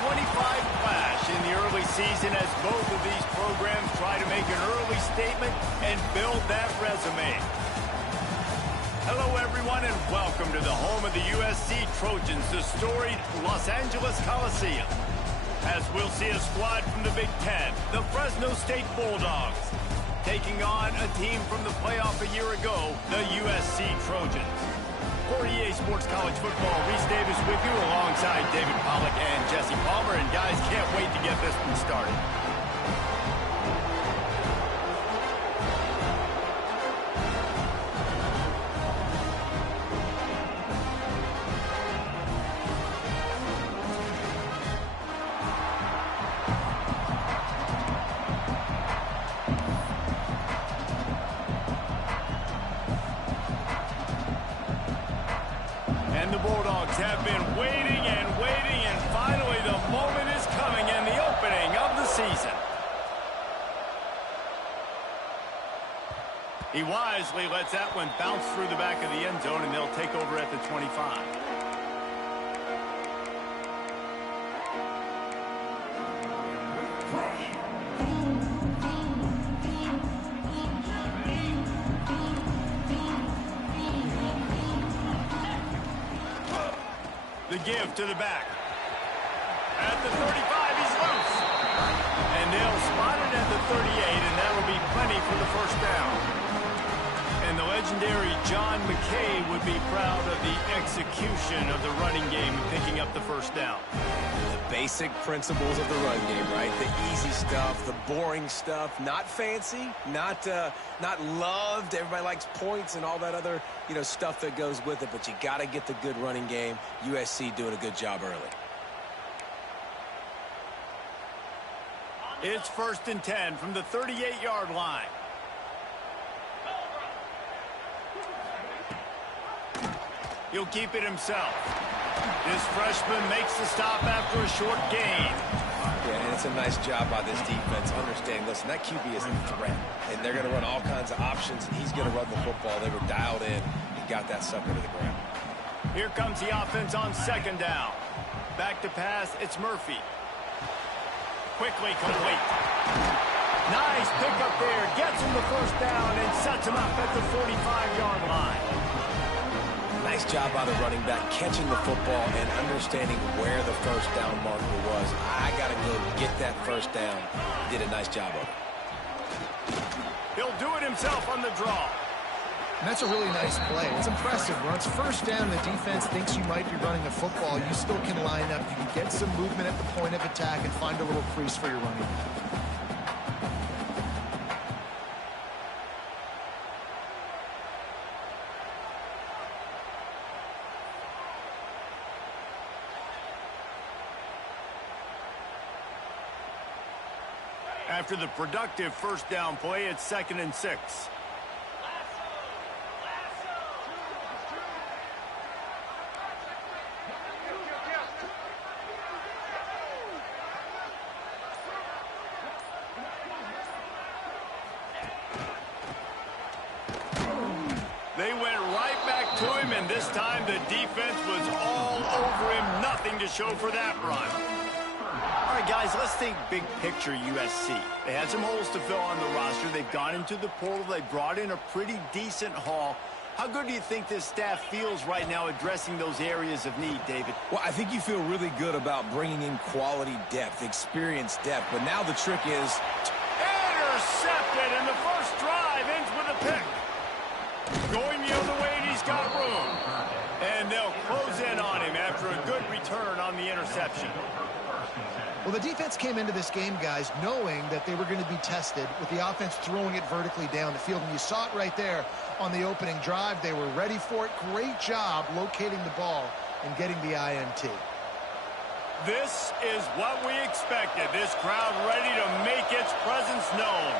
25 clash in the early season as both of these programs try to make an early statement and build that resume. Hello, everyone, and welcome to the home of the USC Trojans, the storied Los Angeles Coliseum. As we'll see a squad from the Big Ten, the Fresno State Bulldogs, taking on a team from the playoff a year ago, the USC Trojans. For EA Sports College Football, Reese Davis with you alongside David Pollack and Jesse Palmer. And guys, can't wait to get this one started. And the Bulldogs have been waiting, and finally the moment is coming and the opening of the season. He wisely lets that one bounce through the back of the end zone, and they'll take over at the 25. The give to the back. At the 35, he's loose. And they'll spot it at the 38, and that'll be plenty for the first down. And the legendary John McKay would be proud of the execution of the running game and picking up the first down. The basic principles of the run game, right? The easy stuff, the boring stuff, not fancy, not loved. Everybody likes points and all that other, stuff that goes with it, but you got to get the good running game. USC doing a good job early. It's 1st and 10 from the 38-yard line. He'll keep it himself. This freshman makes the stop after a short gain. Yeah, and it's a nice job by this defense. Understand, listen, that QB is a threat, and they're going to run all kinds of options, and he's going to run the football. They were dialed in and got that sucker to the ground. Here comes the offense on 2nd down. Back to pass, it's Murphy. Quickly complete. Nice pickup there. Gets him the first down and sets him up at the 45-yard line. Nice job by the running back, catching the football and understanding where the first down marker was. I got to go get that first down. Did a nice job of it. He'll do it himself on the draw. And that's a really nice play. It's impressive. When it's first down and the defense thinks you might be running the football, you still can line up. You can get some movement at the point of attack and find a little crease for your running back. After the productive first down play, it's 2nd and 6. They went right back to him, and this time the defense was all over him. Nothing to show for that run. All right, guys, let's think big picture USC. They had some holes to fill on the roster. They've gone into the portal. They brought in a pretty decent haul. How good do you think this staff feels right now addressing those areas of need, David? Well, I think you feel really good about bringing in quality depth, experienced depth. But now the trick is... Intercepted, and the first drive ends with a pick. Going the other way, and he's got room. And they'll close in on him after a good return on the interception. Well, the defense came into this game, guys, knowing that they were going to be tested with the offense throwing it vertically down the field. And you saw it right there on the opening drive. They were ready for it. Great job locating the ball and getting the INT. This is what we expected. This crowd ready to make its presence known.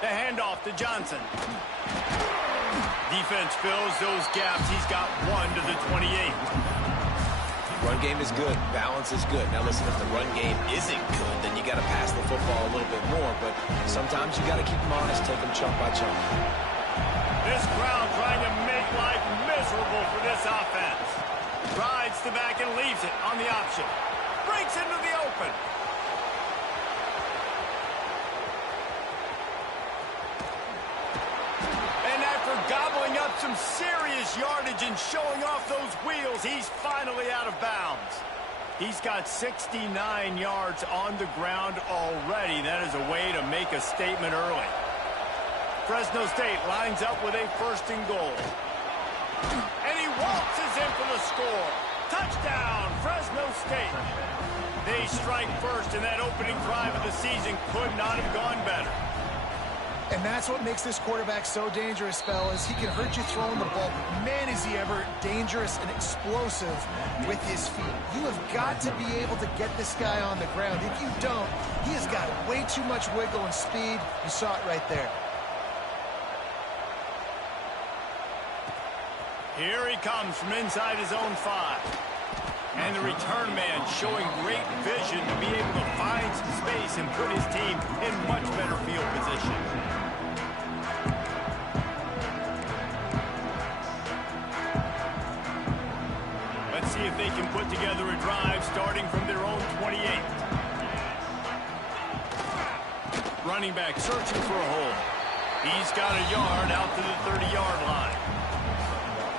The handoff to Johnson. Defense fills those gaps. He's got 1 to the 28. Run game is good. Balance is good. Now, listen, if the run game isn't good, then you got to pass the football a little bit more. But sometimes you got to keep them honest, take them chunk by chunk. This crowd trying to make life miserable answerable for this offense. Rides the back and leaves it on the option. Breaks into the open. And after gobbling up some serious yardage and showing off those wheels, he's finally out of bounds. He's got 69 yards on the ground already. That is a way to make a statement early. Fresno State lines up with a 1st and goal. And he waltzes in for the score. Touchdown, Fresno State. They strike first, and that opening drive of the season could not have gone better. And that's what makes this quarterback so dangerous, fellas. He can hurt you throwing the ball. Man, is he ever dangerous and explosive with his feet. You have got to be able to get this guy on the ground. If you don't, he has got way too much wiggle and speed. You saw it right there. Here he comes from inside his own 5. And the return man showing great vision to be able to find some space and put his team in much better field position. Let's see if they can put together a drive starting from their own 28. Running back searching for a hole. He's got a yard out to the 30-yard line.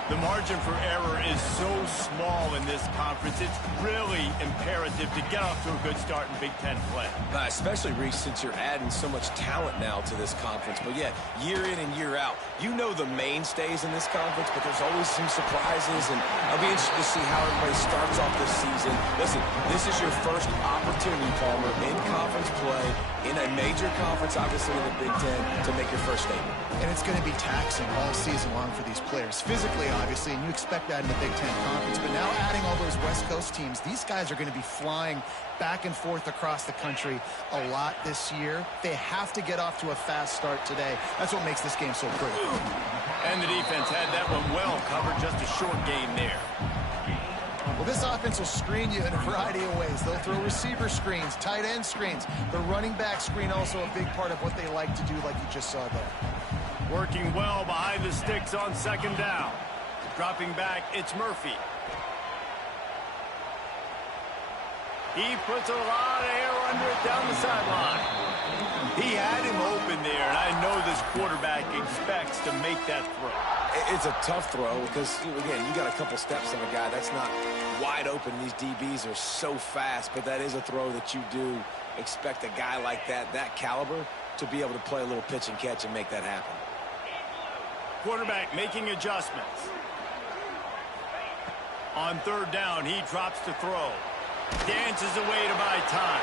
The margin for error is so small in this conference, it's really imperative to get off to a good start in Big Ten play. Especially, Reese, since you're adding so much talent now to this conference. But, yeah, year in and year out, you know the mainstays in this conference, but there's always some surprises, and I'll be interested to see how everybody starts off this season. Listen, this is your first opportunity, Palmer, in conference play, in a major conference, obviously in the Big Ten, to make your first statement. And it's going to be taxing all season long for these players. Physically, obviously, and you expect that in the Big Ten Conference. But now adding all those West Coast teams, these guys are going to be flying back and forth across the country a lot this year. They have to get off to a fast start today. That's what makes this game so critical. And the defense had that one well covered, just a short game there. Well, this offense will screen you in a variety of ways. They'll throw receiver screens, tight end screens. The running back screen also a big part of what they like to do, like you just saw there. Working well behind the sticks on 2nd down. Dropping back, it's Murphy. He puts a lot of air under it down the sideline. He had him open there, and I know this quarterback expects to make that throw. It's a tough throw because, again, you got a couple steps on a guy that's not wide open. These DBs are so fast, but that is a throw that you do expect a guy like that caliber, to be able to play a little pitch and catch and make that happen. Quarterback making adjustments. On 3rd down, he drops to throw. Dances away to buy time.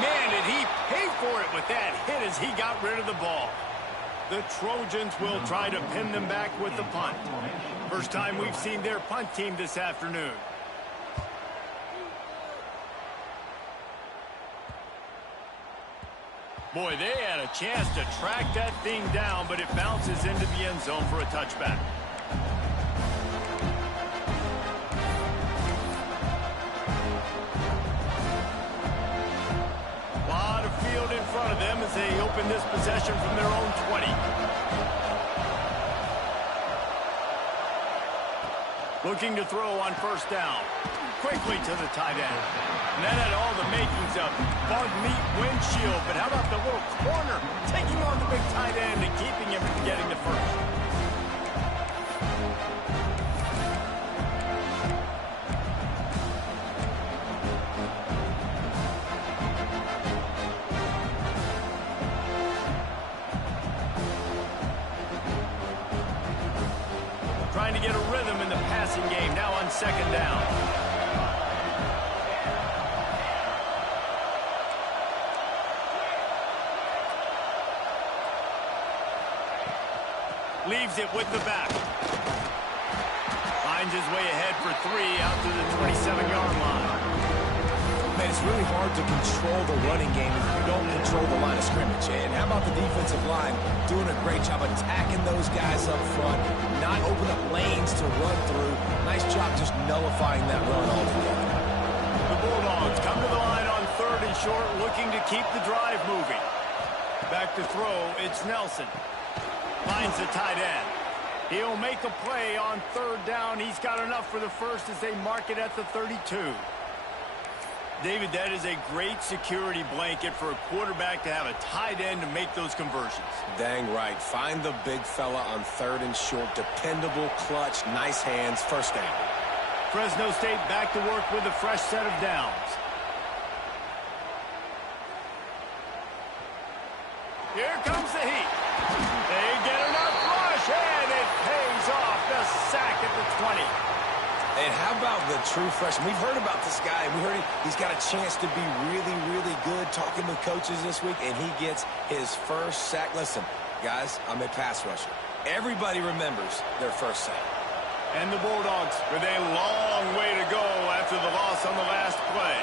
Man, did he pay for it with that hit as he got rid of the ball. The Trojans will try to pin them back with the punt. First time we've seen their punt team this afternoon. Boy, they had a chance to track that thing down, but it bounces into the end zone for a touchback. A lot of field in front of them as they open this possession from their own 20. Looking to throw on 1st down. Quickly to the tight end. And that had all the makings of bug meat windshield. But how about the little corner taking on the big tight end and keeping him from getting the first? Trying to get a rhythm in the passing game now on 2nd down. Leaves it with the back. Finds his way ahead for 3 out to the 27-yard line. Man, it's really hard to control the running game if you don't control the line of scrimmage. And how about the defensive line doing a great job attacking those guys up front, not open up lanes to run through. Nice job just nullifying that run altogether. The Bulldogs come to the line on 3rd and short, looking to keep the drive moving. Back to throw, it's Nelson. Finds the tight end. He'll make a play on third down. He's got enough for the first as they mark it at the 32. David, that is a great security blanket for a quarterback to have a tight end to make those conversions. Dang right. Find the big fella on third and short. Dependable, clutch, nice hands, first down. Fresno State back to work with a fresh set of downs. Here comes the heat. They get enough rush, and it pays off. The sack at the 20. And how about the true freshman? We've heard about this guy. We heard he's got a chance to be really, really good. Talking with coaches this week, and he gets his first sack. Listen, guys, I'm a pass rusher. Everybody remembers their first sack. And the Bulldogs with a long way to go after the loss on the last play.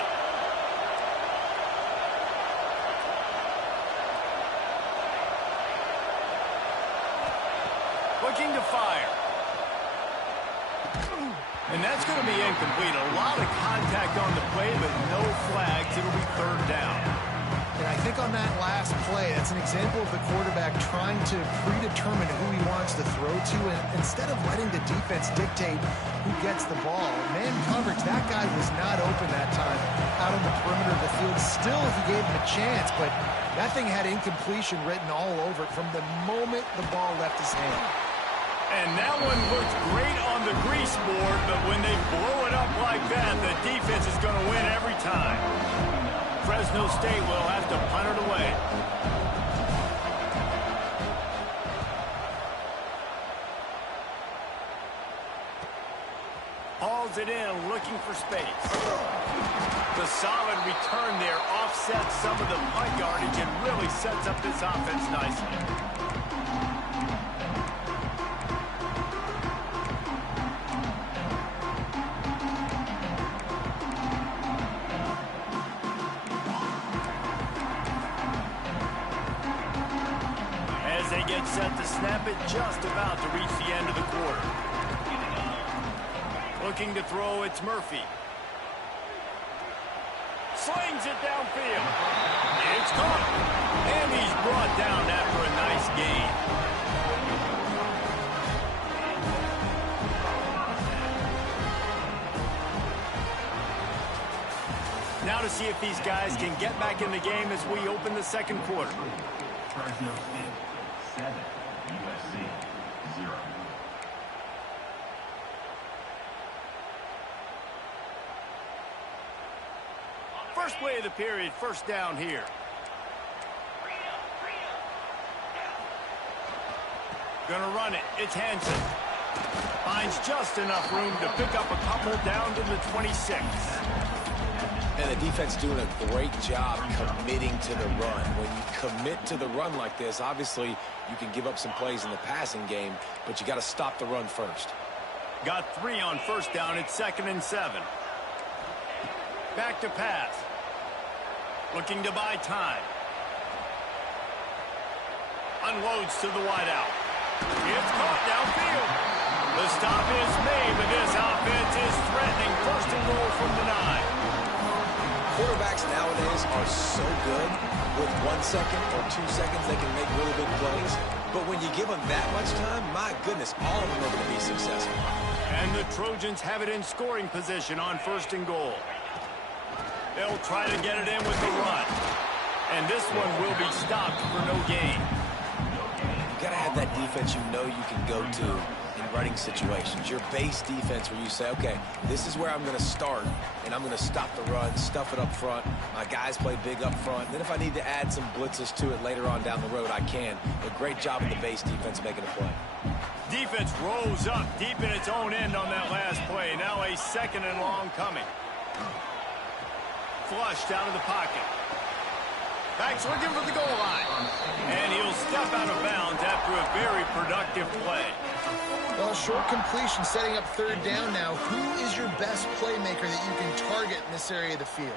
Looking to fire. And that's going to be incomplete. A lot of contact on the play, but no flags. It'll be third down. And I think on that last play, that's an example of the quarterback trying to predetermine who he wants to throw to, and instead of letting the defense dictate who gets the ball. Man coverage, that guy was not open that time out on the perimeter of the field. Still, he gave him a chance, but that thing had incompletion written all over it from the moment the ball left his hand. And that one looked great on the grease board, but when they blow it up like that, the defense is going to win every time. Fresno State will have to punt it away. Hauls it in, looking for space. The solid return there offsets some of the punt yardage and really sets up this offense nicely. Get set to snap it, just about to reach the end of the quarter. Looking to throw, it's Murphy. Slings it downfield. It's caught. And he's brought down after a nice gain. Now to see if these guys can get back in the game as we open the second quarter. 7, USC 0. First play of the period, first down here. Gonna run it. It's Hansen. Finds just enough room to pick up a couple down to the 26. And the defense doing a great job committing to the run. When you commit to the run like this, obviously you can give up some plays in the passing game, but you got to stop the run first. Got 3 on first down. It's 2nd and 7. Back to pass. Looking to buy time. Unloads to the wideout. It's caught downfield. The stop is made, but this offense is threatening. First and goal from the 9. Quarterbacks nowadays are so good. With 1 second or 2 seconds, they can make really big plays. But when you give them that much time, my goodness, all of them are going to be successful. And the Trojans have it in scoring position on first and goal. They'll try to get it in with the run. And this one will be stopped for no gain. You got to have that defense you know you can go to in running situations. Your base defense where you say, okay, this is where I'm going to start, and I'm going to stop the run, stuff it up front. My guys play big up front. Then if I need to add some blitzes to it later on down the road, I can. A great job of the base defense making a play. Defense rose up deep in its own end on that last play. Now a 2nd and long coming. Flushed out of the pocket. Back's looking for the goal line. And he'll step out of bounds after a very productive play. Well, short completion setting up third down now. Who is your best playmaker that you can target in this area of the field?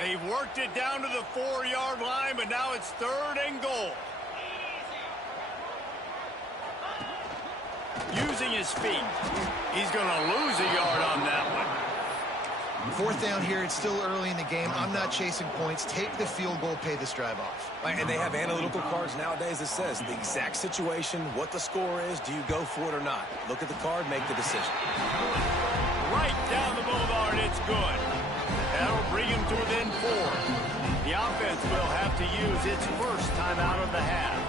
They've worked it down to the 4-yard line, but now it's 3rd and goal. Using moving his feet. He's going to lose a yard on that one. Fourth down here. It's still early in the game. I'm not chasing points. Take the field goal, pay this drive off. And they have analytical cards nowadays that says the exact situation, what the score is, do you go for it or not? Look at the card, make the decision. Right down the boulevard, it's good. That'll bring him to within 4. The offense will have to use its first timeout of the half.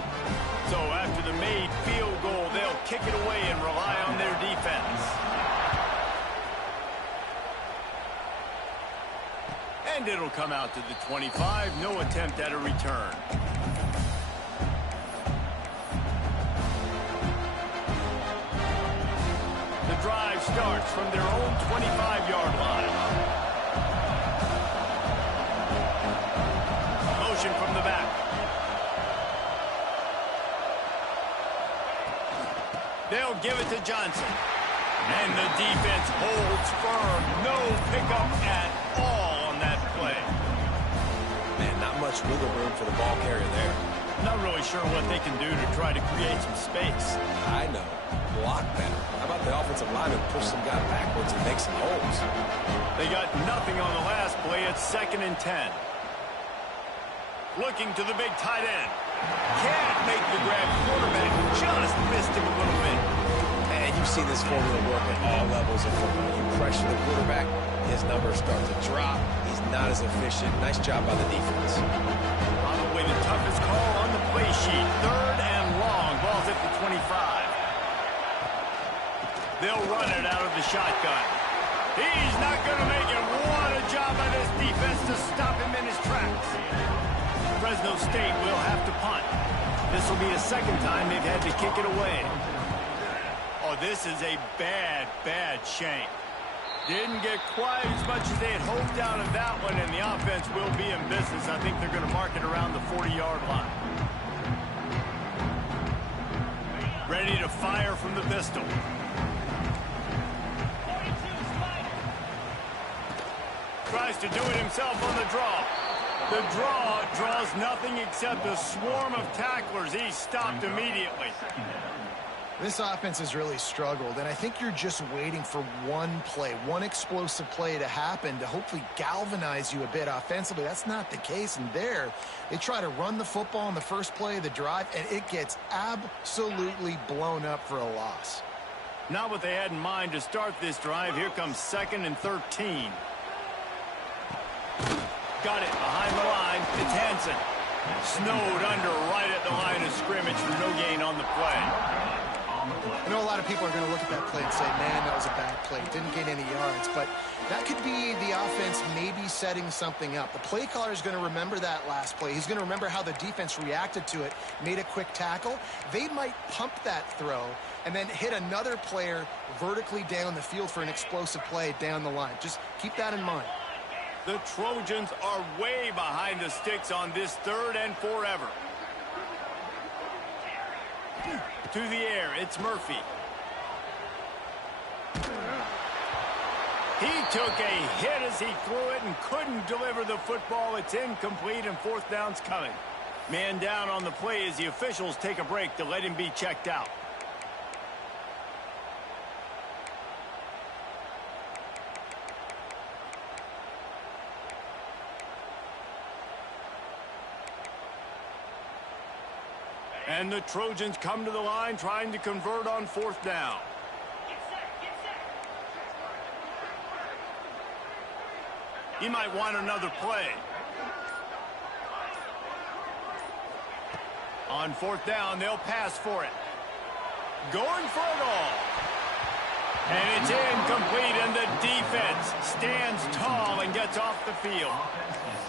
So after the made field goal, they'll kick it away and rely on their defense. And it'll come out to the 25. No attempt at a return. The drive starts from their own 25-yard line. Motion from the back. They'll give it to Johnson. And the defense holds firm. No pickup at all on that play. Man, not much wiggle room for the ball carrier there. Not really sure what they can do to try to create some space. I know. Block better. How about the offensive line who push some guy backwards and make some holes? They got nothing on the last play. It's 2nd and 10. Looking to the big tight end. Can't make the grab. Quarterback just missed him a little bit. And you've seen this formula work at all levels of football. You pressure the quarterback, his numbers start to drop. He's not as efficient. Nice job by the defense. Probably the toughest call on the play sheet. 3rd and long. Ball's at the 25. They'll run it out of the shotgun. He's not going to make it. What a job by this defense to stop him in his tracks. Fresno State will have to punt. This will be the 2nd time they've had to kick it away. Oh, this is a bad, bad shank. Didn't get quite as much as they had hoped out of that one, and the offense will be in business. I think they're going to mark it around the 40-yard line. Ready to fire from the pistol. Tries to do it himself on the draw. The draw draws nothing except a swarm of tacklers. He's stopped immediately. This offense has really struggled, and I think you're just waiting for one play, one explosive play to happen to hopefully galvanize you a bit offensively. That's not the case, and there they try to run the football on the first play of the drive, and it gets absolutely blown up for a loss. Not what they had in mind to start this drive. Here comes 2nd and 13. Got it behind the line. It's Hansen. Snowed under right at the line of scrimmage for no gain on the play. I know a lot of people are going to look at that play and say, man, that was a bad play. Didn't gain any yards. But that could be the offense maybe setting something up. The play caller is going to remember that last play. He's going to remember how the defense reacted to it, made a quick tackle. They might pump that throw and then hit another player vertically down the field for an explosive play down the line. Just keep that in mind. The Trojans are way behind the sticks on this 3rd and forever. To the air, it's Murphy. He took a hit as he threw it and couldn't deliver the football. It's incomplete and 4th down's coming. Man down on the play as the officials take a break to let him be checked out. And the Trojans come to the line trying to convert on 4th down. He might want another play. On 4th down, they'll pass for it. Going for it all. And it's incomplete, and the defense stands tall and gets off the field.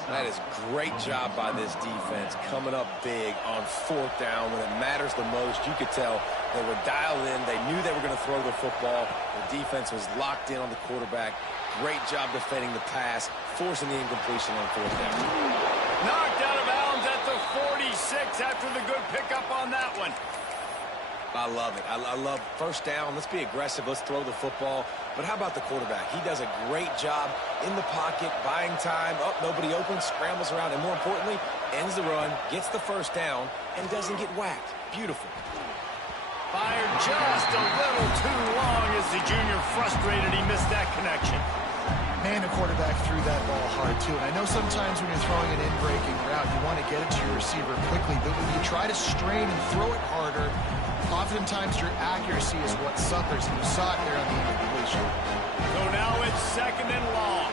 That is great job by this defense, coming up big on 4th down when it matters the most. You could tell they were dialed in. They knew they were going to throw the football. The defense was locked in on the quarterback. Great job defending the pass, forcing the incompletion on 4th down. Knocked out of bounds at the 46 after the good pickup on that one. I love it. I love 1st down. Let's be aggressive. Let's throw the football. But how about the quarterback? He does a great job in the pocket, buying time. Oh, nobody open, scrambles around, and more importantly, ends the run, gets the 1st down, and doesn't get whacked. Beautiful. Fired just a little too long as the junior frustrated he missed that connection. Man, the quarterback threw that ball hard, too. And I know sometimes when you're throwing an in-breaking route, you want to get it to your receiver quickly. But when you try to strain and throw it harder, oftentimes your accuracy is what suffers. And you saw it there on the incompletion. So now it's 2nd and long.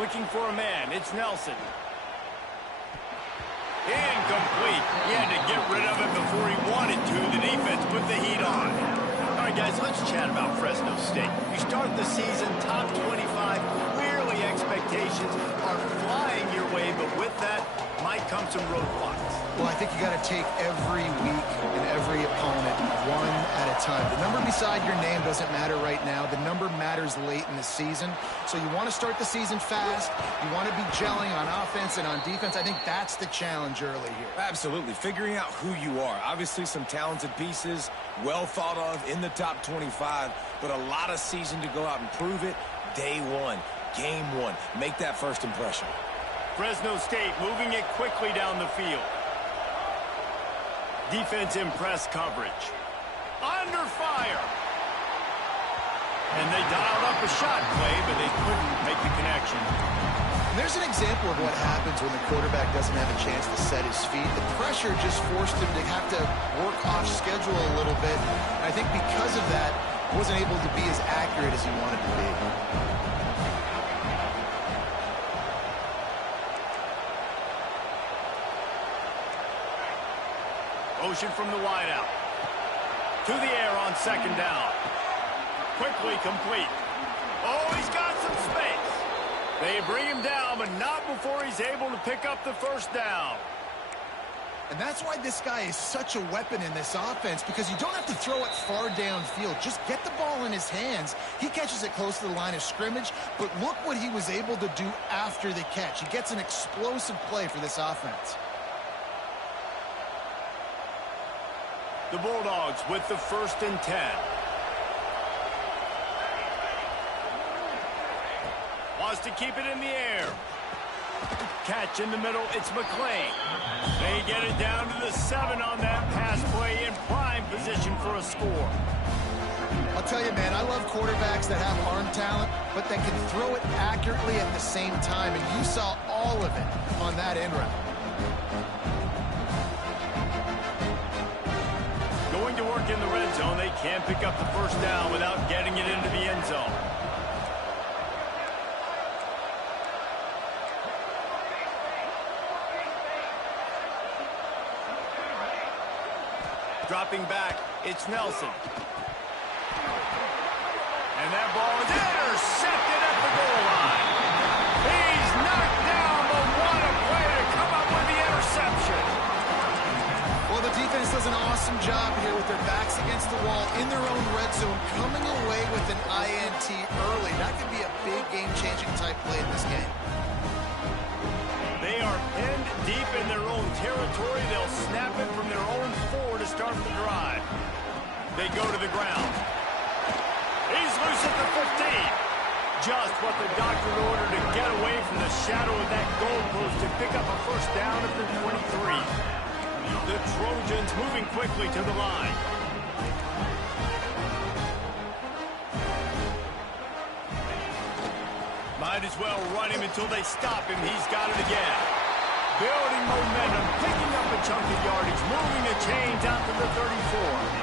Looking for a man. It's Nelson. Incomplete. He had to get rid of it before he wanted to. The defense put the heat on. All right, guys, let's chat about Fresno State. You start the season top 25. Clearly expectations are flying your way, but with that might come some roadblocks. Well, I think you got to take every week and every opponent one at a time. The number beside your name doesn't matter right now. The number matters late in the season. So you want to start the season fast. You want to be gelling on offense and on defense. I think that's the challenge early here. Absolutely. Figuring out who you are. Obviously some talented pieces, well thought of in the top 25, but a lot of season to go out and prove it. Day one, game one. Make that first impression. Fresno State moving it quickly down the field. Defense in press coverage. Under fire. And they dialed up a shot play, but they couldn't make the connection. And there's an example of what happens when the quarterback doesn't have a chance to set his feet. The pressure just forced him to have to work off schedule a little bit. And I think because of that, he wasn't able to be as accurate as he wanted to be. Motion from the wideout. To the air on 2nd down. Quickly complete. Oh, he's got some space. They bring him down, but not before he's able to pick up the first down. And that's why this guy is such a weapon in this offense, because you don't have to throw it far downfield. Just get the ball in his hands. He catches it close to the line of scrimmage, but look what he was able to do after the catch. He gets an explosive play for this offense. The Bulldogs with the 1st and 10. Wants to keep it in the air. Catch in the middle, it's McClain. They get it down to the 7 on that pass play in prime position for a score. I'll tell you, man, I love quarterbacks that have arm talent, but that can throw it accurately at the same time, and you saw all of it on that end route. Going to work in the red zone, they can't pick up the first down without getting it into the end zone. Dropping back, it's Nelson. And that ball is intercepted at the goal line. He's knocked down, but what a play to come up with the interception. Well, the defense does an awesome job here with their backs against the wall in their own red zone, coming away with an INT early. That could be a big game-changing type play in this game. They are pinned deep in their own territory. They'll snap it from their own 4 to start the drive. They go to the ground. He's loose at the 15. Just what the doctor ordered to get away from the shadow of that goalpost to pick up a first down at the 23. The Trojans moving quickly to the line. Might as well run him until they stop him. He's got it again. Building momentum, picking up a chunk of yardage, moving the chains out to the 34.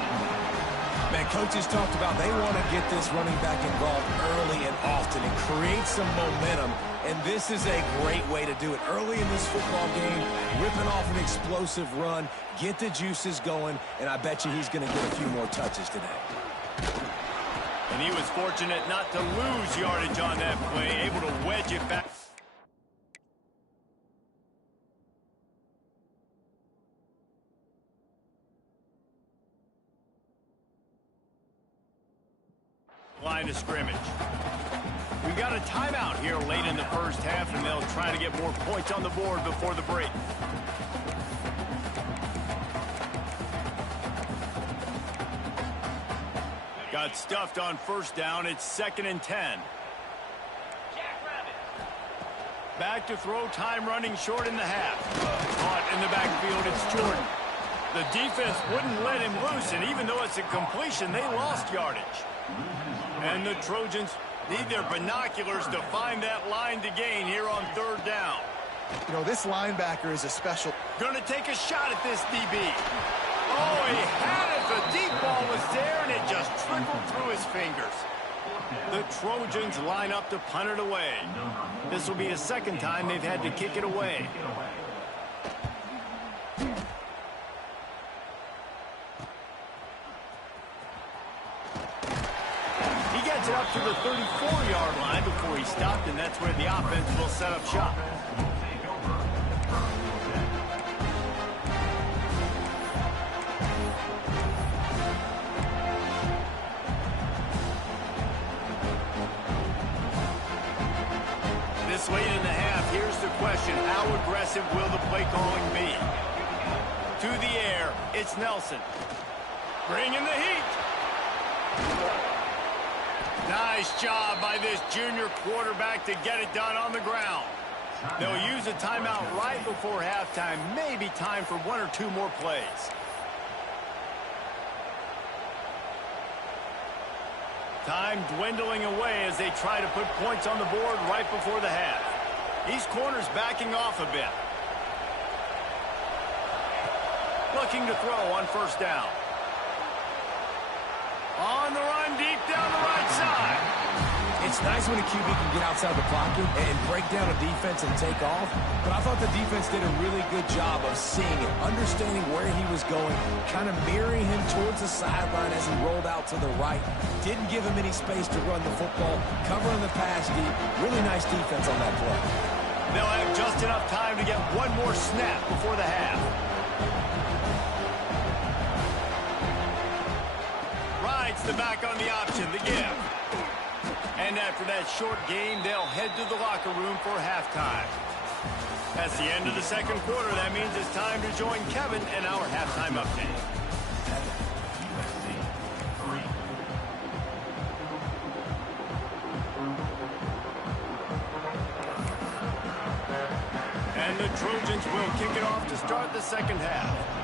Man, coaches talked about they want to get this running back involved early and often and create some momentum, and this is a great way to do it. Early in this football game, ripping off an explosive run, get the juices going, and I bet you he's going to get a few more touches today. And he was fortunate not to lose yardage on that play, able to wedge it back. Line of scrimmage. We got a timeout here late in the first half, and they'll try to get more points on the board before the break. Got stuffed on first down. It's 2nd and 10. Back to throw, time running short in the half. Caught in the backfield, it's Jordan. The defense wouldn't let him loose, and even though it's a completion, they lost yardage. And the Trojans need their binoculars to find that line to gain here on third down. You know, this linebacker is a special. Gonna take a shot at this DB. Oh, he had it. The deep ball was there, and it just trickled through his fingers. The Trojans line up to punt it away. This will be a second time they've had to kick it away. He gets it up to the 34-yard line before he stopped, and that's where the offense will set up shop. This late in the half, here's the question. How aggressive will the play calling be? To the air, it's Nelson. Bringing the heat. Nice job by this junior quarterback to get it done on the ground. They'll use a timeout right before halftime. Maybe time for one or two more plays. Time dwindling away as they try to put points on the board right before the half. These corners backing off a bit. Looking to throw on first down. On the run deep down the right side. It's nice when a QB can get outside the pocket and break down a defense and take off, but I thought the defense did a really good job of seeing it, understanding where he was going, kind of mirroring him towards the sideline as he rolled out to the right. Didn't give him any space to run the football, covering the pass deep. Really nice defense on that play. They'll have just enough time to get one more snap before the half. Rides the back on the option, the give. And after that short game, they'll head to the locker room for halftime. That's the end of the second quarter. That means it's time to join Kevin in our halftime update. And the Trojans will kick it off to start the second half.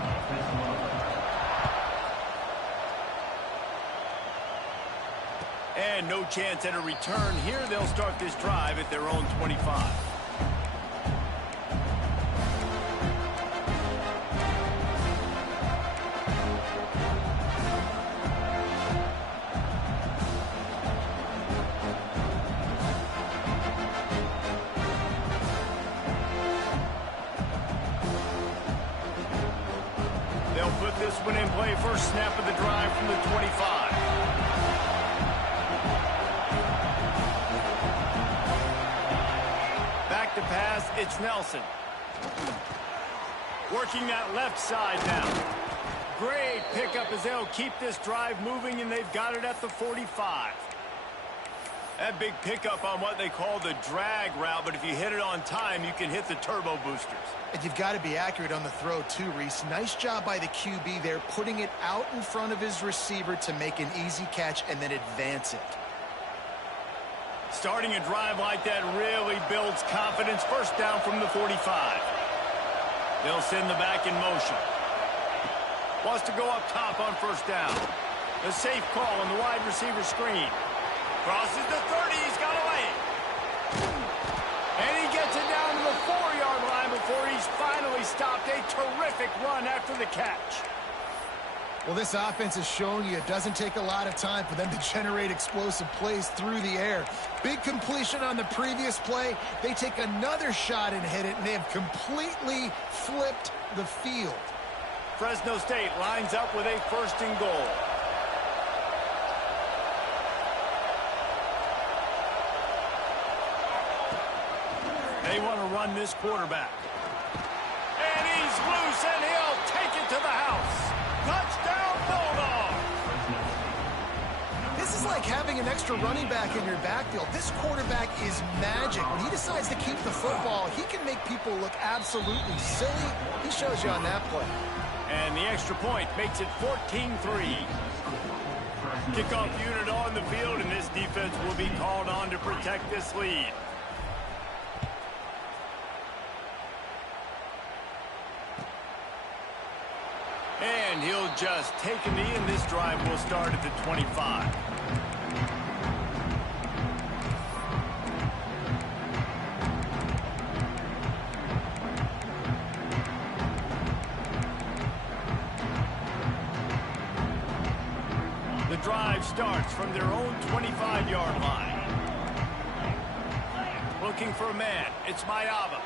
And no chance at a return here. They'll start this drive at their own 25. They'll put this one in play. First snap of the drive from the 25. To pass, it's Nelson. Working that left side now. Great pickup as they'll keep this drive moving, and they've got it at the 45. That big pickup on what they call the drag route, but if you hit it on time, you can hit the turbo boosters. And you've got to be accurate on the throw too, Reese. Nice job by the QB there, putting it out in front of his receiver to make an easy catch and then advance it. Starting a drive like that really builds confidence. First down from the 45. They'll send the back in motion. Wants to go up top on first down. A safe call on the wide receiver screen. Crosses the 30. He's got away. And he gets it down to the 4-yard line before he's finally stopped. A terrific run after the catch. Well, this offense is showing you it doesn't take a lot of time for them to generate explosive plays through the air. Big completion on the previous play. They take another shot and hit it, and they have completely flipped the field. Fresno State lines up with a first and goal. They want to run this quarterback. And he's loose, and he'll take it to the house. Touchdown, Bulldogs! This is like having an extra running back in your backfield. This quarterback is magic. When he decides to keep the football, he can make people look absolutely silly. He shows you on that play. And the extra point makes it 14-3. Kickoff unit on the field, and this defense will be called on to protect this lead. And he'll just take a knee, and this drive will start at the 25. The drive starts from their own 25-yard line. Looking for a man. It's Mayava.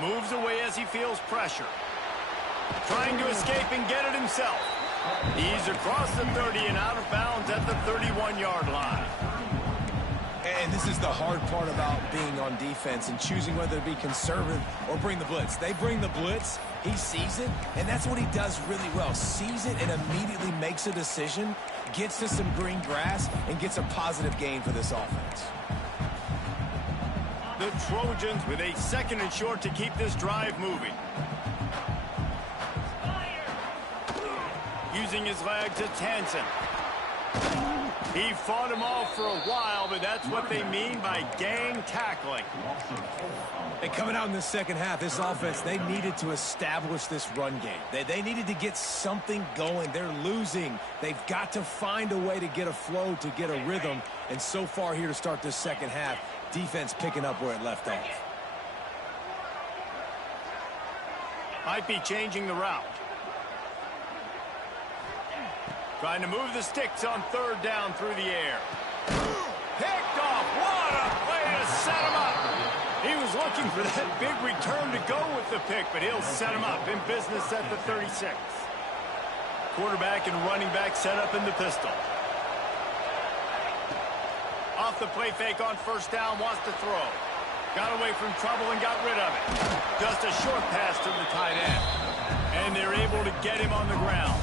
Moves away as he feels pressure. Trying to escape and get it himself. He's across the 30 and out of bounds at the 31-yard line. And this is the hard part about being on defense and choosing whether to be conservative or bring the blitz. They bring the blitz, he sees it, and that's what he does really well. Sees it and immediately makes a decision, gets to some green grass, and gets a positive gain for this offense. The Trojans with a 2nd and short to keep this drive moving. Using his legs, it's Hansen. He fought him off for a while, but that's what they mean by gang tackling. And coming out in the second half, this offense, they needed to establish this run game. They needed to get something going. They're losing. They've got to find a way to get a flow, to get a rhythm. And so far here to start this second half, defense picking up where it left off. Might be changing the route. Trying to move the sticks on 3rd down through the air. Picked off. What a play to set him up. He was looking for that big return to go with the pick, but he'll set him up in business at the 36. Quarterback and running back set up in the pistol. Off the play fake on 1st down, wants to throw. Got away from trouble and got rid of it. Just a short pass to the tight end. And they're able to get him on the ground.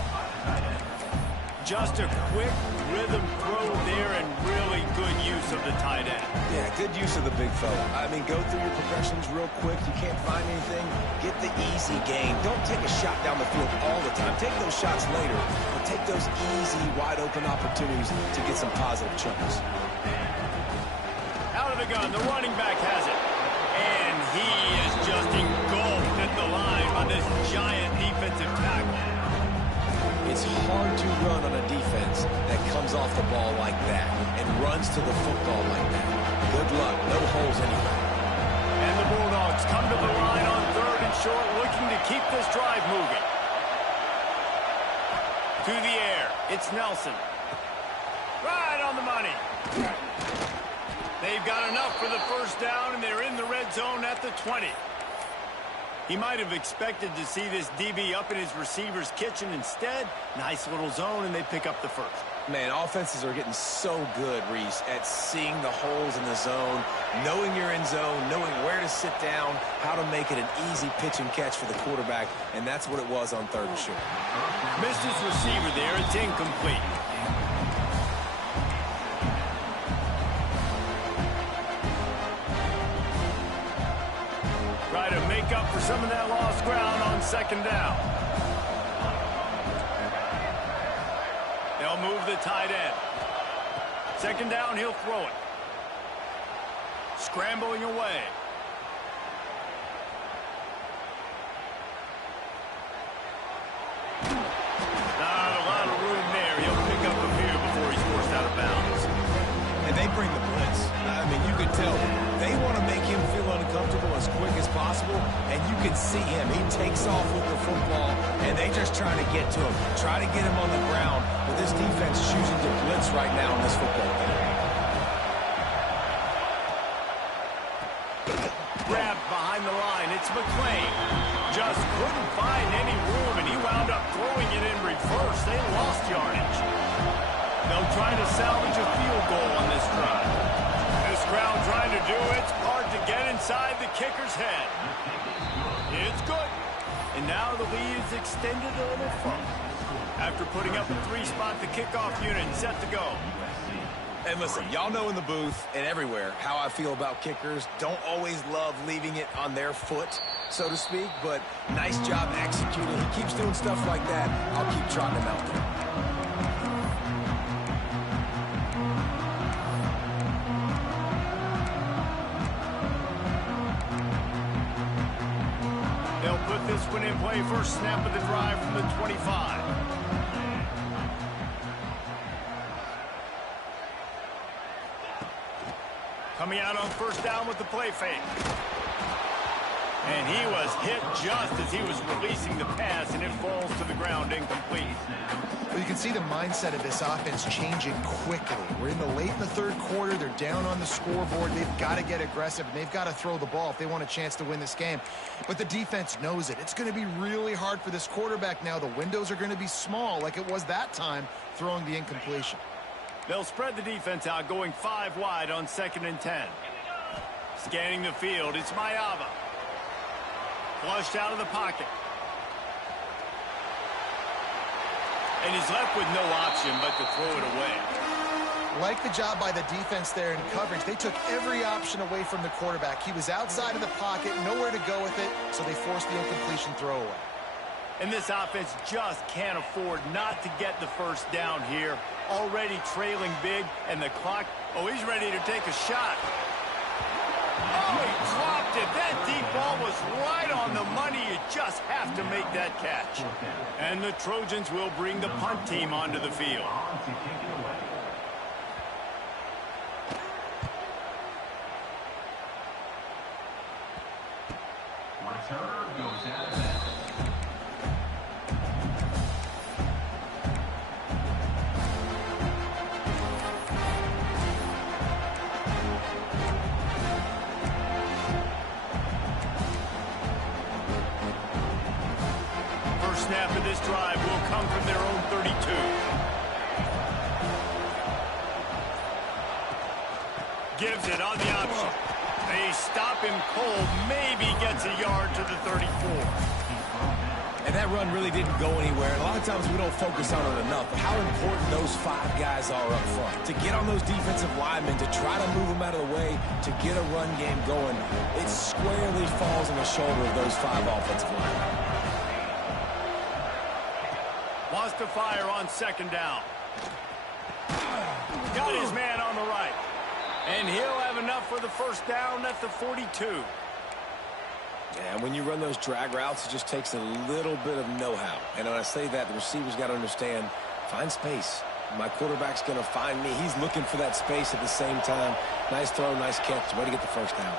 Just a quick rhythm throw there and really good use of the tight end. Yeah, good use of the big fella. I mean, go through your progressions real quick. You can't find anything. Get the easy gain. Don't take a shot down the field all the time. Take those shots later, but take those easy, wide-open opportunities to get some positive chunks. Out of the gun, the running back has it. And he is just engulfed at the line by this giant defensive tackle. It's hard to run on a defense that comes off the ball like that and runs to the football like that. Good luck. No holes anywhere. And the Bulldogs come to the line on 3rd and short, looking to keep this drive moving. To the air. It's Nelson. Right on the money. They've got enough for the 1st down, and they're in the red zone at the 20. He might have expected to see this DB up in his receiver's kitchen. Instead, nice little zone, and they pick up the 1st. Man, offenses are getting so good, Reese, at seeing the holes in the zone, knowing you're in zone, knowing where to sit down, how to make it an easy pitch and catch for the quarterback, and that's what it was on 3rd and short. Missed his receiver there. It's incomplete. Try to make up for some of that lost ground on 2nd down. They'll move the tight end. 2nd down, he'll throw it. Scrambling away. Not a lot of room there. He'll pick up a few before he's forced out of bounds. And they bring the blitz. I mean, you can tell they want to make him feel uncomfortable as quick as possible, and you can see him. He takes off with the football, and they just trying to get to him, try to get him on the ground, but this defense choosing to blitz right now in this football game. Grabbed behind the line. It's McClain. Just couldn't find any room, and he wound up throwing it in reverse. They lost yardage. They'll try to salvage a field goal on this drive. This crowd trying to do its part to get inside the kicker's head. It's good. And now the lead is extended a little further. After putting up a 3-spot, the kickoff unit set to go. And listen, y'all know in the booth and everywhere how I feel about kickers. Don't always love leaving it on their foot, so to speak, but nice job executing. He keeps doing stuff like that. I'll keep trotting him out there. this one in play. First snap of the drive from the 25. Coming out on first down with the play fake. And he was hit just as he was releasing the pass, and it falls to the ground incomplete. Well, you can see the mindset of this offense changing quickly. We're in the third quarter. They're down on the scoreboard. They've got to get aggressive, and they've got to throw the ball if they want a chance to win this game. But the defense knows it. It's going to be really hard for this quarterback now. The windows are going to be small like it was that time throwing the incompletion. They'll spread the defense out, going 5 wide on 2nd and 10. Scanning the field, it's Mayava. Flushed out of the pocket. And he's left with no option but to throw it away. Like the job by the defense there in coverage. They took every option away from the quarterback. He was outside of the pocket, nowhere to go with it, so they forced the incompletion throwaway. And this offense just can't afford not to get the first down here. Already trailing big, and the clock, he's ready to take a shot. Oh, he dropped it. That deep ball was right on the money. You just have to make that catch. And the Trojans will bring the punt team onto the field. Returner goes out of bounds. Snap of this drive will come from their own 32. Gives it on the option. They stop him cold. Maybe gets a yard to the 34. And that run really didn't go anywhere. A lot of times we don't focus on it enough. But how important those 5 guys are up front. To get on those defensive linemen, to try to move them out of the way, to get a run game going, it squarely falls on the shoulder of those 5 offensive linemen. Wants to fire on 2nd down. Got his man on the right. And he'll have enough for the first down at the 42. And when you run those drag routes, it just takes a little bit of know-how. And when I say that, the receiver's got to understand, find space. My quarterback's going to find me. He's looking for that space at the same time. Nice throw, nice catch. Way to get the first down.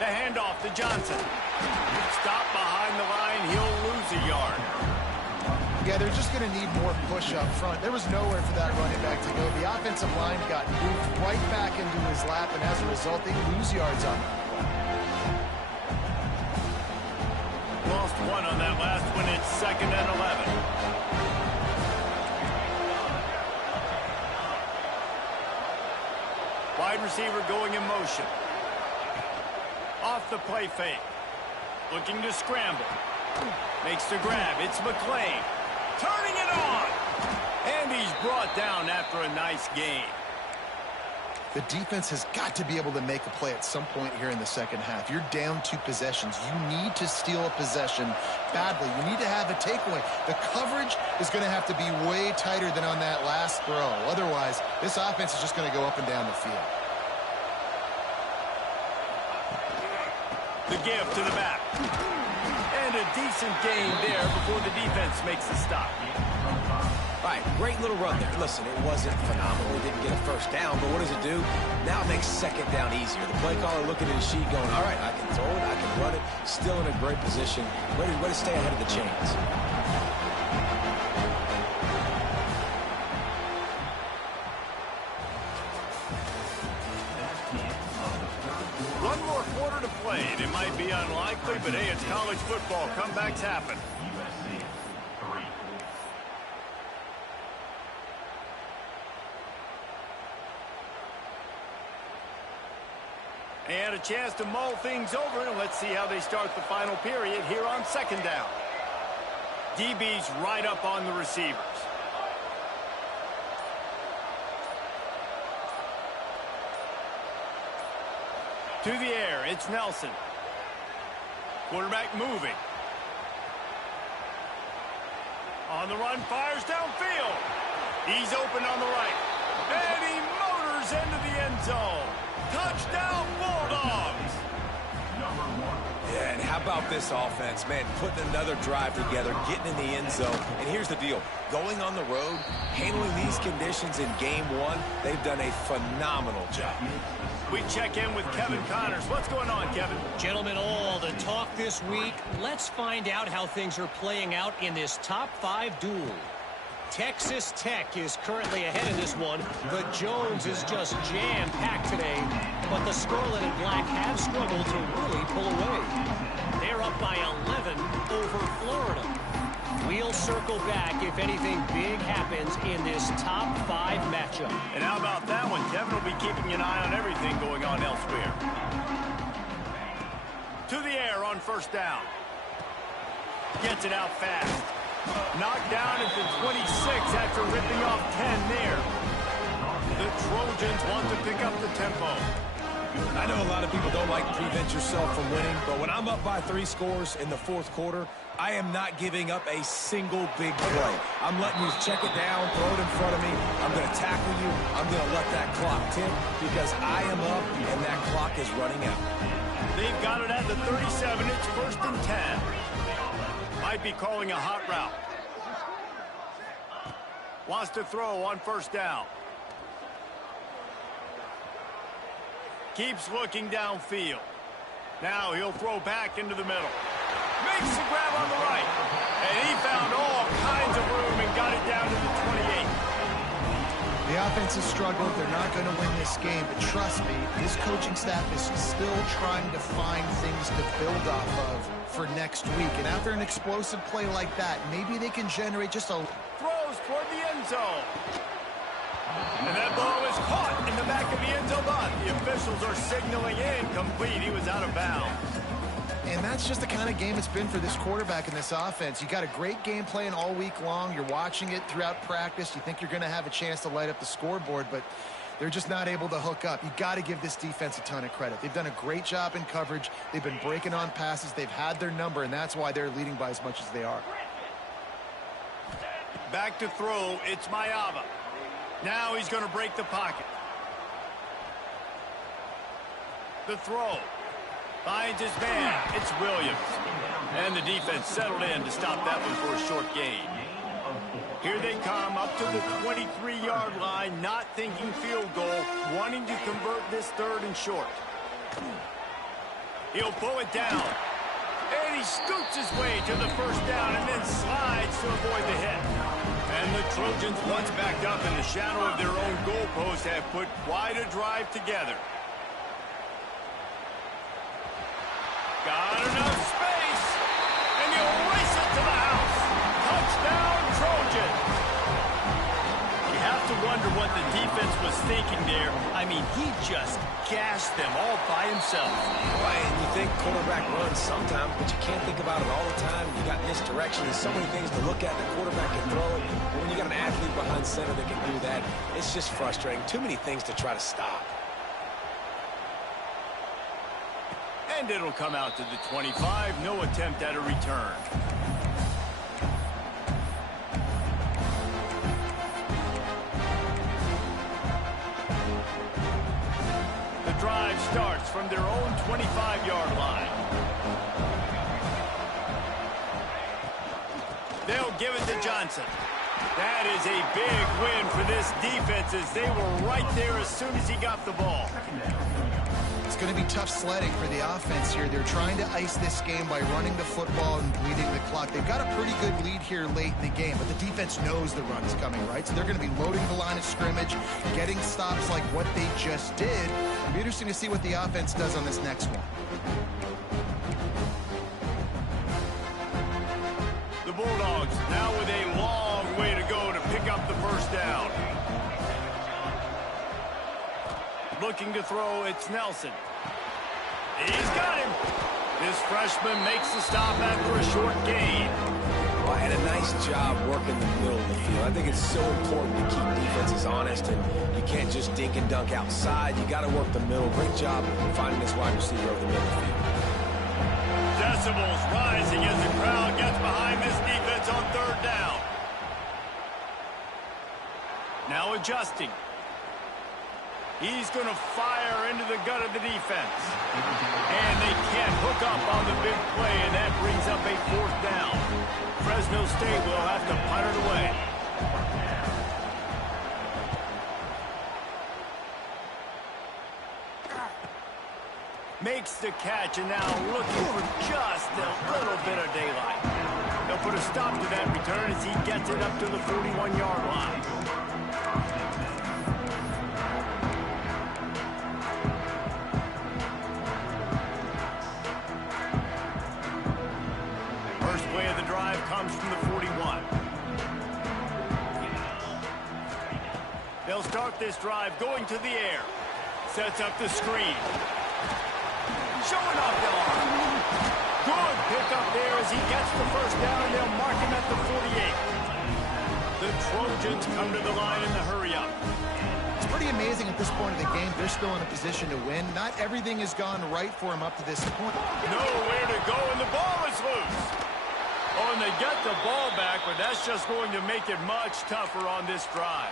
The handoff to Johnson. Stop behind the line. He'll lose a yard. Yeah, they're just going to need more push up front. There was nowhere for that running back to go. The offensive line got moved right back into his lap, and as a result, they lose yards on him. Lost 1 on that last one. It's 2nd and 11. Wide receiver going in motion. Off the play fake. Looking to scramble. Makes the grab. It's McClain. Turning it on. And he's brought down after a nice gain. The defense has got to be able to make a play at some point here in the second half. You're down 2 possessions. You need to steal a possession badly. You need to have a takeaway. The coverage is going to have to be way tighter than on that last throw. Otherwise, this offense is just going to go up and down the field. The give to the back. And a decent gain there before the defense makes the stop. All right, great little run there. Listen, it wasn't phenomenal. He didn't get a first down, but what does it do? Now it makes 2nd down easier. The play caller looking at his sheet going, all right, I can throw it, I can run it. Still in a great position. Ready to stay ahead of the chains. One more quarter to play. It might be unlikely, but hey, it's college football. Comebacks happen. USC 3. And a chance to mull things over, and let's see how they start the final period here on 2nd down. DB's right up on the receivers. To the air, it's Nelson. Quarterback moving. On the run, fires downfield. He's open on the right. And he motors moves into the end zone. Touchdown, Bulldogs! Yeah, and how about this offense, man, putting another drive together, getting in the end zone. And here's the deal. Going on the road, handling these conditions in game one, they've done a phenomenal job. We check in with Kevin Connors. What's going on, Kevin? Gentlemen, all the talk this week. Let's find out how things are playing out in this top 5 duel. Texas Tech is currently ahead in this one. The Jones is just jam-packed today, but the Scarlet and Black have struggled to really pull away. They're up by 11 over Florida. We'll circle back if anything big happens in this top 5 matchup. And how about that one? Kevin will be keeping an eye on everything going on elsewhere. To the air on first down. Gets it out fast. Knocked down at the 26 after ripping off 10 there. The Trojans want to pick up the tempo. I know a lot of people don't like to prevent yourself from winning, but when I'm up by 3 scores in the fourth quarter, I am not giving up a single big play. I'm letting you check it down, throw it in front of me. I'm going to tackle you. I'm going to let that clock tick because I am up and that clock is running out. They've got it at the 37. It's 1st and 10. Might be calling a hot route. Wants to throw on first down. Keeps looking downfield. Now he'll throw back into the middle. Makes the grab on the right. And he found all kinds of room and got it down to the 28. The offense has struggled. They're not going to win this game. But trust me, this coaching staff is still trying to find things to build off of for next week. And after an explosive play like that, maybe they can generate just a... Throws toward the end zone. And that ball is caught in the back of the end zone. But the officials are signaling incomplete. He was out of bounds. And that's just the kind of game it's been for this quarterback in this offense. You got a great game plan all week long. You're watching it throughout practice. You think you're going to have a chance to light up the scoreboard, but they're just not able to hook up. You got to give this defense a ton of credit. They've done a great job in coverage. They've been breaking on passes. They've had their number, and that's why they're leading by as much as they are. Back to throw. It's Mayava. Now he's going to break the pocket. The throw. Finds his man. It's Williams. And the defense settled in to stop that one for a short gain. Here they come up to the 23-yard line, not thinking field goal, wanting to convert this 3rd and short. He'll pull it down. And he scoots his way to the first down and then slides to avoid the hit. And the Trojans, once backed up in the shadow of their own goalpost, have put quite a drive together. Got enough space, and he'll race it to the house. Touchdown, Trojan. You have to wonder what the defense was thinking there. I mean, he just gashed them all by himself. Right, and you think quarterback runs sometimes, but you can't think about it all the time. You got misdirection. There's so many things to look at. The quarterback can throw it. But when you got an athlete behind center that can do that, it's just frustrating. Too many things to try to stop. And it'll come out to the 25. No attempt at a return. The drive starts from their own 25-yard line. They'll give it to Johnson. That is a big win for this defense as they were right there as soon as he got the ball. It's going to be tough sledding for the offense here. They're trying to ice this game by running the football and bleeding the clock. They've got a pretty good lead here late in the game, but the defense knows the run's coming, right? So they're going to be loading the line of scrimmage, getting stops like what they just did. It'll be interesting to see what the offense does on this next one. The Bulldogs now with a long way to go to pick up the first down. Looking to throw, it's Nelson. He's got him. This freshman makes the stop after a short gain. Well, and a nice job working the middle of the field. I think it's so important to keep defenses honest, and you can't just dink and dunk outside. You got to work the middle. Great job finding this wide receiver over the middle of the field. Decibels rising as the crowd gets behind this defense on 3rd down. Now adjusting. He's going to fire into the gut of the defense. And they can't hook up on the big play, and that brings up a 4th down. Fresno State will have to punt it away. Makes the catch, and now looking for just a little bit of daylight. They'll put a stop to that return as he gets it up to the 41-yard line. First play of the drive comes from the 41. They'll start this drive going to the air. Sets up the screen. Showing off the arm. Good pickup there as he gets the first down, and they'll mark him at the 48. The Trojans come to the line in the hurry-up. It's pretty amazing at this point of the game. They're still in a position to win. Not everything has gone right for them up to this point. Nowhere to go, and the ball is loose. Oh, and they get the ball back, but that's just going to make it much tougher on this drive.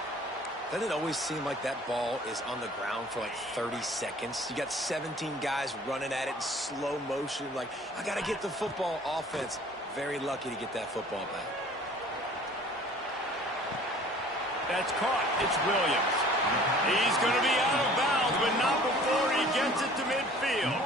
Doesn't it always seem like that ball is on the ground for like 30 seconds? You got 17 guys running at it in slow motion. Like, I got to get the football. Offense, very lucky to get that football back. That's caught. It's Williams. He's going to be out of bounds, but not before he gets it to midfield.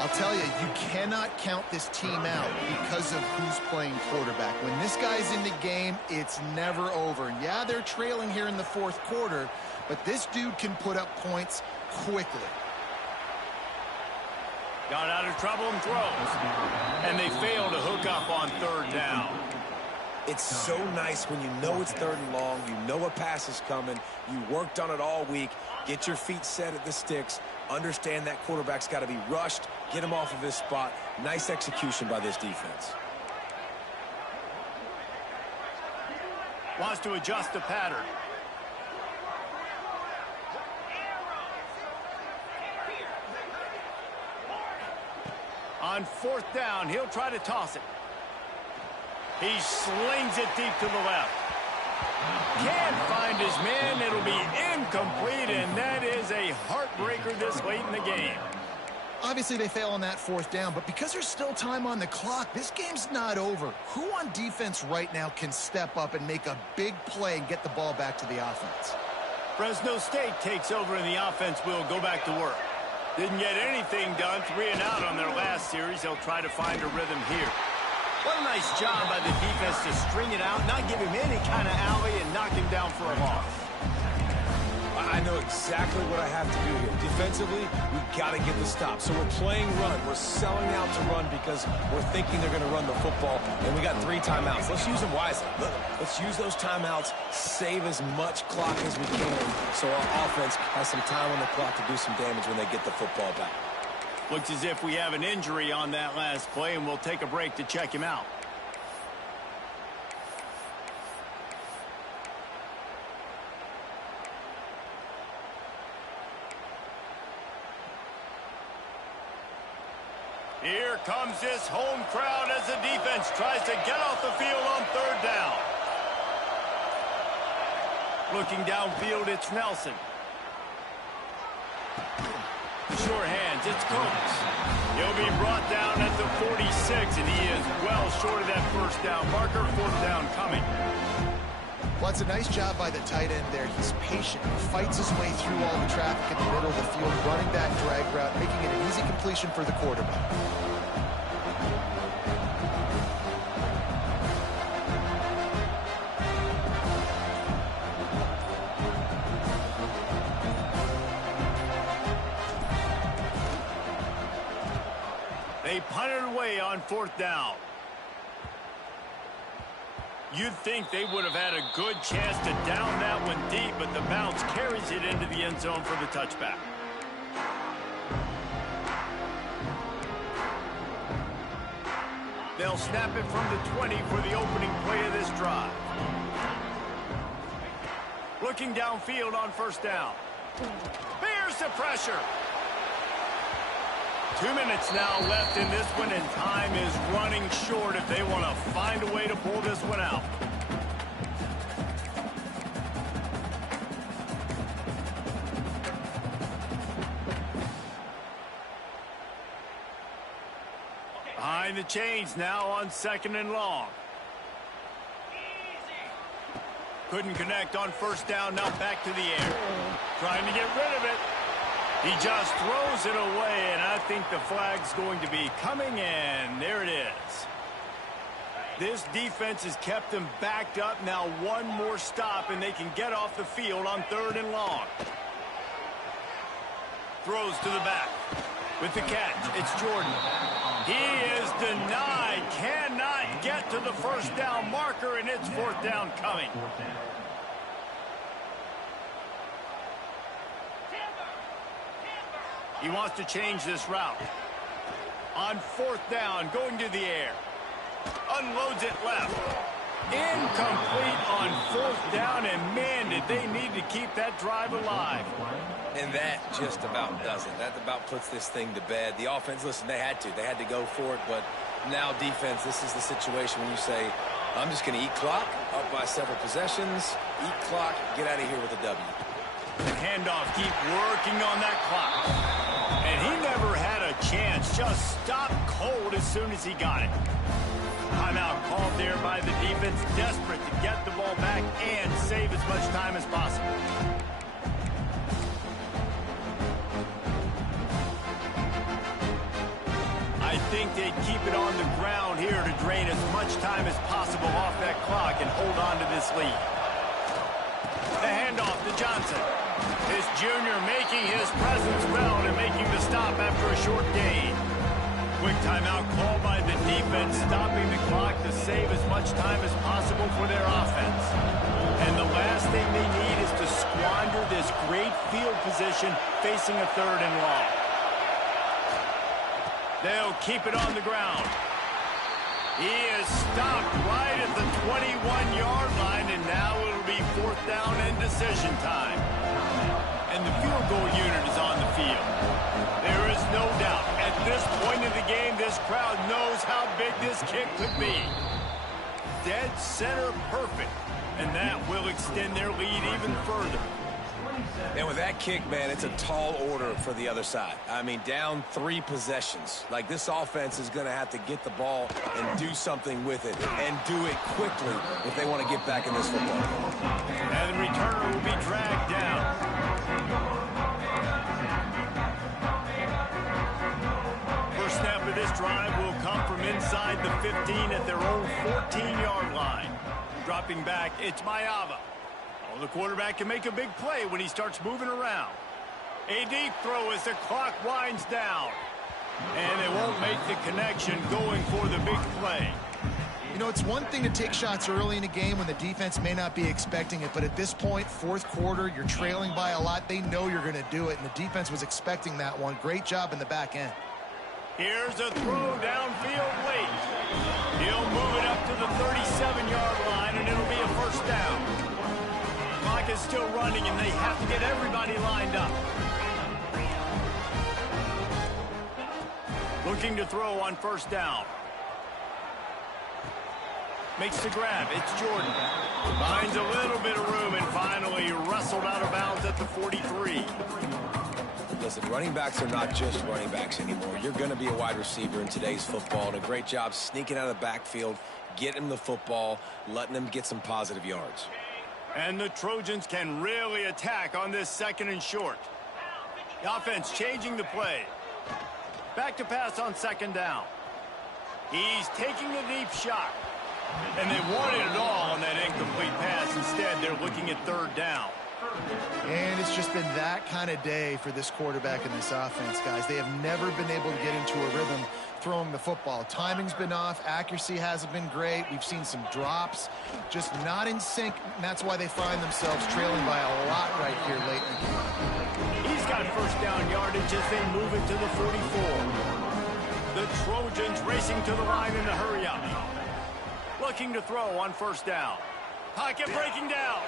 I'll tell you, you cannot count this team out because of who's playing quarterback. When this guy's in the game, it's never over. And yeah, they're trailing here in the 4th quarter, but this dude can put up points quickly. Got out of trouble and throws. And they fail to hook up on 3rd down. It's so nice when you know it's 3rd and long, you know a pass is coming, you worked on it all week, get your feet set at the sticks, understand that quarterback's got to be rushed, get him off of his spot. Nice execution by this defense. Wants to adjust the pattern. On 4th down, he'll try to toss it. He slings it deep to the left. Can't find his man. It'll be incomplete, and that is a heartbreaker this late in the game. Obviously, they fail on that 4th down, but because there's still time on the clock, this game's not over. Who on defense right now can step up and make a big play and get the ball back to the offense? Fresno State takes over, and the offense will go back to work. Didn't get anything done. 3 and out on their last series. They'll try to find a rhythm here. What a nice job by the defense to string it out, not give him any kind of alley, and knock him down for a loss. I know exactly what I have to do here. Defensively, we've got to get the stop. So we're playing run. We're selling out to run because we're thinking they're going to run the football, and we got 3 timeouts. Let's use them wisely. Let's use those timeouts, save as much clock as we can so our offense has some time on the clock to do some damage when they get the football back. Looks as if we have an injury on that last play, and we'll take a break to check him out. Here comes this home crowd as the defense tries to get off the field on 3rd down. Looking downfield, it's Nelson. Sure hands, it's Coates. He'll be brought down at the 46, and he is well short of that 1st down marker. 4th down coming. Well, it's a nice job by the tight end there. He's patient. He fights his way through all the traffic in the middle of the field, running that drag route, making it an easy completion for the quarterback. They punted away on 4th down. You'd think they would have had a good chance to down that one deep, but the bounce carries it into the end zone for the touchback. They'll snap it from the 20 for the opening play of this drive. Looking downfield on 1st down. Here's the pressure. 2 minutes now left in this one, and time is running short if they want to find a way to pull this one out. Behind the chains now on 2nd and long. Couldn't connect on 1st down. Now back to the air. Trying to get rid of it. He just throws it away, and I think the flag's going to be coming in. There it is. This defense has kept them backed up. Now one more stop, and they can get off the field on 3rd and long. Throws to the back. With the catch, it's Jordan. He is denied. Cannot get to the 1st down marker, and it's 4th down coming. He wants to change this route. On 4th down, going to the air. Unloads it left. Incomplete on 4th down, and man, did they need to keep that drive alive. And that just about does it. That about puts this thing to bed. The offense, listen, they had to go for it, but now defense, this is the situation when you say, I'm just going to eat clock, up by several possessions, eat clock, get out of here with a W. The handoff, keep working on that clock. And he never had a chance, just stopped cold as soon as he got it. Timeout called there by the defense, desperate to get the ball back and save as much time as possible. I think they'd keep it on the ground here to drain as much time as possible off that clock and hold on to this lead. The handoff to Johnson. This junior making his presence felt and making the stop after a short gain. Quick timeout called by the defense, stopping the clock to save as much time as possible for their offense. And the last thing they need is to squander this great field position facing a 3rd and long. They'll keep it on the ground. He is stopped right at the 21-yard line, and now it'll be 4th down and decision time. And the field goal unit is on the field. There is no doubt, at this point in the game, this crowd knows how big this kick could be. Dead center perfect, and that will extend their lead even further. And with that kick, man, it's a tall order for the other side. I mean, down 3 possessions. Like, this offense is going to have to get the ball and do something with it, and do it quickly if they want to get back in this football game. And the returner will be dragged down. First snap of this drive will come from inside the 15 at their own 14-yard line. Dropping back, it's Mayava. The quarterback can make a big play when he starts moving around. A deep throw as the clock winds down. And they won't make the connection going for the big play. You know, it's one thing to take shots early in a game when the defense may not be expecting it, but at this point, 4th quarter, you're trailing by a lot. They know you're going to do it, and the defense was expecting that one. Great job in the back end. Here's a throw downfield late. He'll move it up to the 37-yard line, and it'll be a 1st down. Clock is still running, and they have to get everybody lined up. Looking to throw on 1st down. Makes the grab. It's Jordan. Finds a little bit of room and finally wrestled out of bounds at the 43. Listen, running backs are not just running backs anymore. You're going to be a wide receiver in today's football, and a great job sneaking out of the backfield, getting the football, letting them get some positive yards. And the Trojans can really attack on this 2nd and short. The offense changing the play. Back to pass on 2nd down. He's taking a deep shot. And they wanted it all on that incomplete pass. Instead, they're looking at 3rd down. And it's just been that kind of day for this quarterback and this offense, guys. They have never been able to get into a rhythm throwing the football. Timing's been off. Accuracy hasn't been great. We've seen some drops. Just not in sync, and that's why they find themselves trailing by a lot right here late in the game. He's got 1st down yardage as they move it to the 44. The Trojans racing to the line in a hurry up. Looking to throw on 1st down. Pocket breaking down.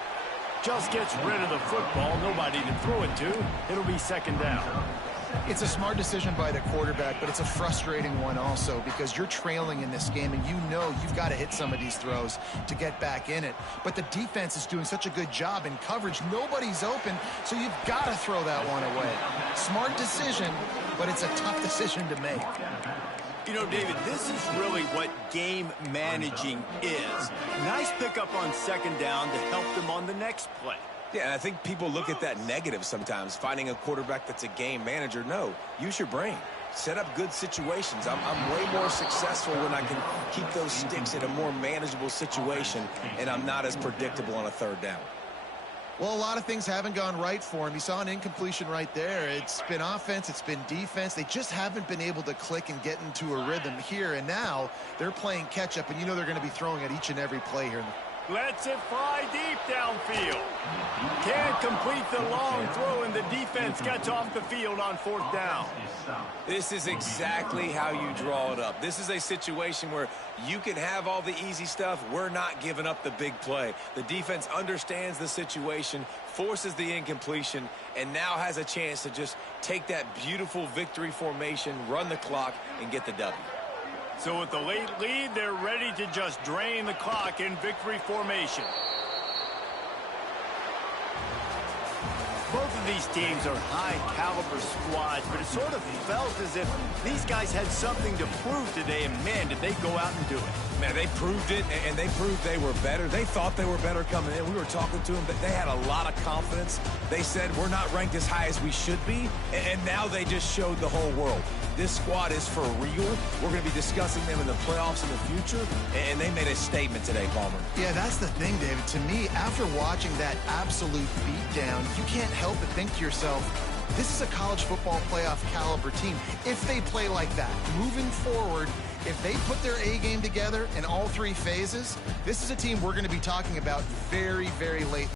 Just gets rid of the football. Nobody to throw it to. It'll be 2nd down. It's a smart decision by the quarterback, but it's a frustrating one also because you're trailing in this game and you know you've got to hit some of these throws to get back in it. But the defense is doing such a good job in coverage. Nobody's open, so you've got to throw that one away. Smart decision, but it's a tough decision to make. You know, David, this is really what game managing is. Nice pickup on second down to help them on the next play. Yeah, and I think people look at that negative sometimes, finding a quarterback that's a game manager. No, use your brain. Set up good situations. I'm way more successful when I can keep those sticks in a more manageable situation, and I'm not as predictable on a third down. Well, a lot of things haven't gone right for him. You saw an incompletion right there. It's been offense, it's been defense. They just haven't been able to click and get into a rhythm here. And now they're playing catch-up, and you know they're going to be throwing at each and every play here. Lets it fly deep downfield. Can't complete the long throw, and the defense gets off the field on fourth down. This is exactly how you draw it up. This is a situation where you can have all the easy stuff. We're not giving up the big play. The defense understands the situation, forces the incompletion, and now has a chance to just take that beautiful victory formation, run the clock, and get the W. So with the late lead, they're ready to just drain the clock in victory formation. Both of these teams are high-caliber squads, but it sort of felt as if these guys had something to prove today, and man, did they go out and do it. Man, they proved it, and they proved they were better. They thought they were better coming in. We were talking to them, but they had a lot of confidence. They said, we're not ranked as high as we should be, and now they just showed the whole world. This squad is for real. We're going to be discussing them in the playoffs in the future, and they made a statement today, Palmer. Yeah, that's the thing, David. To me, after watching that absolute beatdown, you can't help but think to yourself, this is a college football playoff caliber team. If they play like that, moving forward, if they put their A game together in all three phases, this is a team we're going to be talking about very, very late.